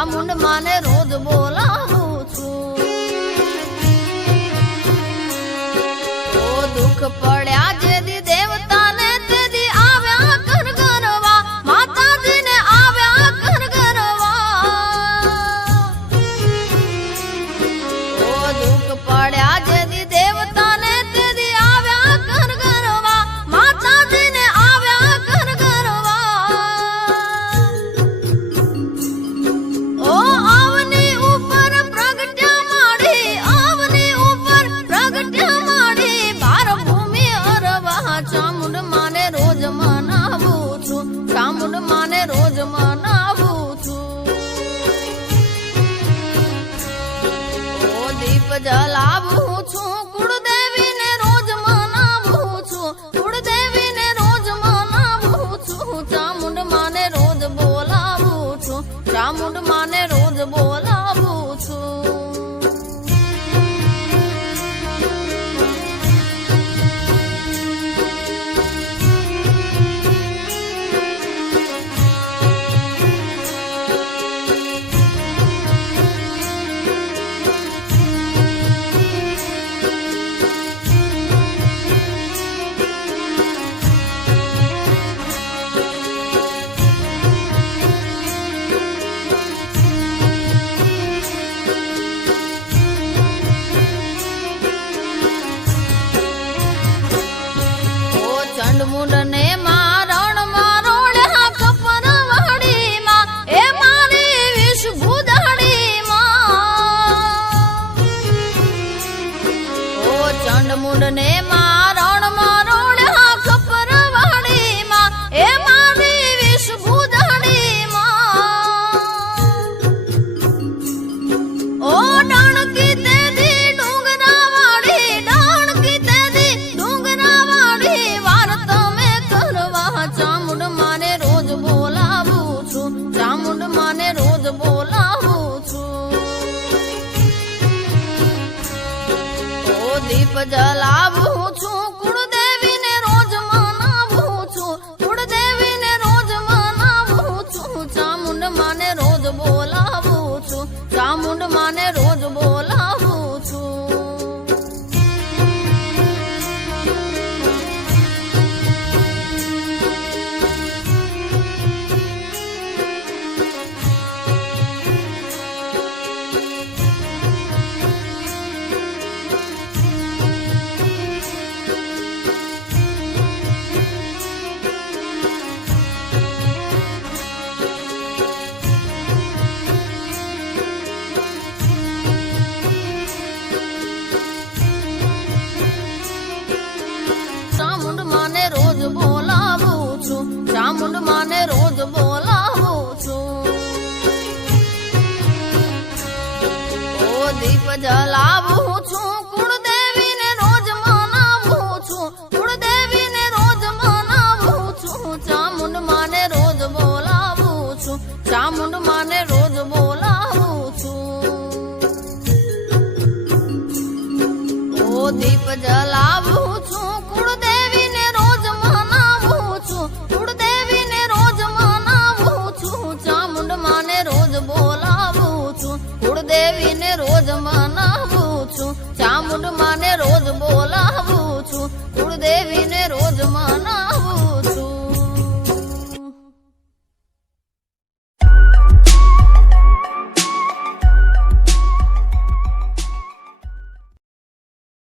ચામુંડ માને રોજ બોલાવું છું. ઓ દુઃખ પડ્યા જેદી દેવતાને તેદી આવ્યા કર ગરવા, માતાજીને આવ્યા કર ગરવા. ઓ દુઃખ પડ્યા જેદી દેવતાને તેદી આવ્યા કર ગરવા, માતાજીને આવ્યા કર ગરવા. ઓ આવની ઉપર પ્રગટ્યા માડી, આવની ઉપર પ્રગટ્યા માડી, બાર ભૂમિ અરવા. ચામુંડ માને રોજ મનાવું છું, ચામુંડ માને રોજ મનાવું છું. ઓ દીપ જલાવું છું, કુળદેવીને રોજ મનાવું છું, કુળદેવીને રોજ મનાવું છું. ચામુંડ માને રોજ બોલાવું છું, ચામુંડ માને રોજ બોલાવું છું. ચંડમુંડ ને મારણ મારોળ્યા કપર વાડીમાં, એ મારી વિષ ભૂદાડીમાં. ઓ ચંડમુંડ ને મારણ મારોળ્યા કપર વાડીમાં, એ મારી વિષ ભૂદાડીમાં. ઓ ડણકી તેદી ડુંગરા વાડી, ડણકી તેદી ડુંગરા વાડી, ચામુંડ માને રોજ બોલાવું છું, ચામુંડ માને રોજ બોલાવું છું. ઓ દીપ જલાવું છું, કુળદેવીને રોજ મનાવું છું, કુળદેવીને રોજ મનાવું છું. ચામુંડ માને રોજ બોલાવું છું, ચામુંડ માને રોજ બોલાવું છું. ચામુંડ માને રોજ બોલાવું છું, ચામુંડ માને રોજ બોલાવું છું. ઓ દીપ જલાવું છું, કુળદેવીને રોજ મનાવું છું, કુળદેવીને રોજ મનાવું છું. ચામુંડ માને રોજ બોલાવું છું, ચામુંડ માને રોજ બોલાવું છું. ઓ દીપ જલાવું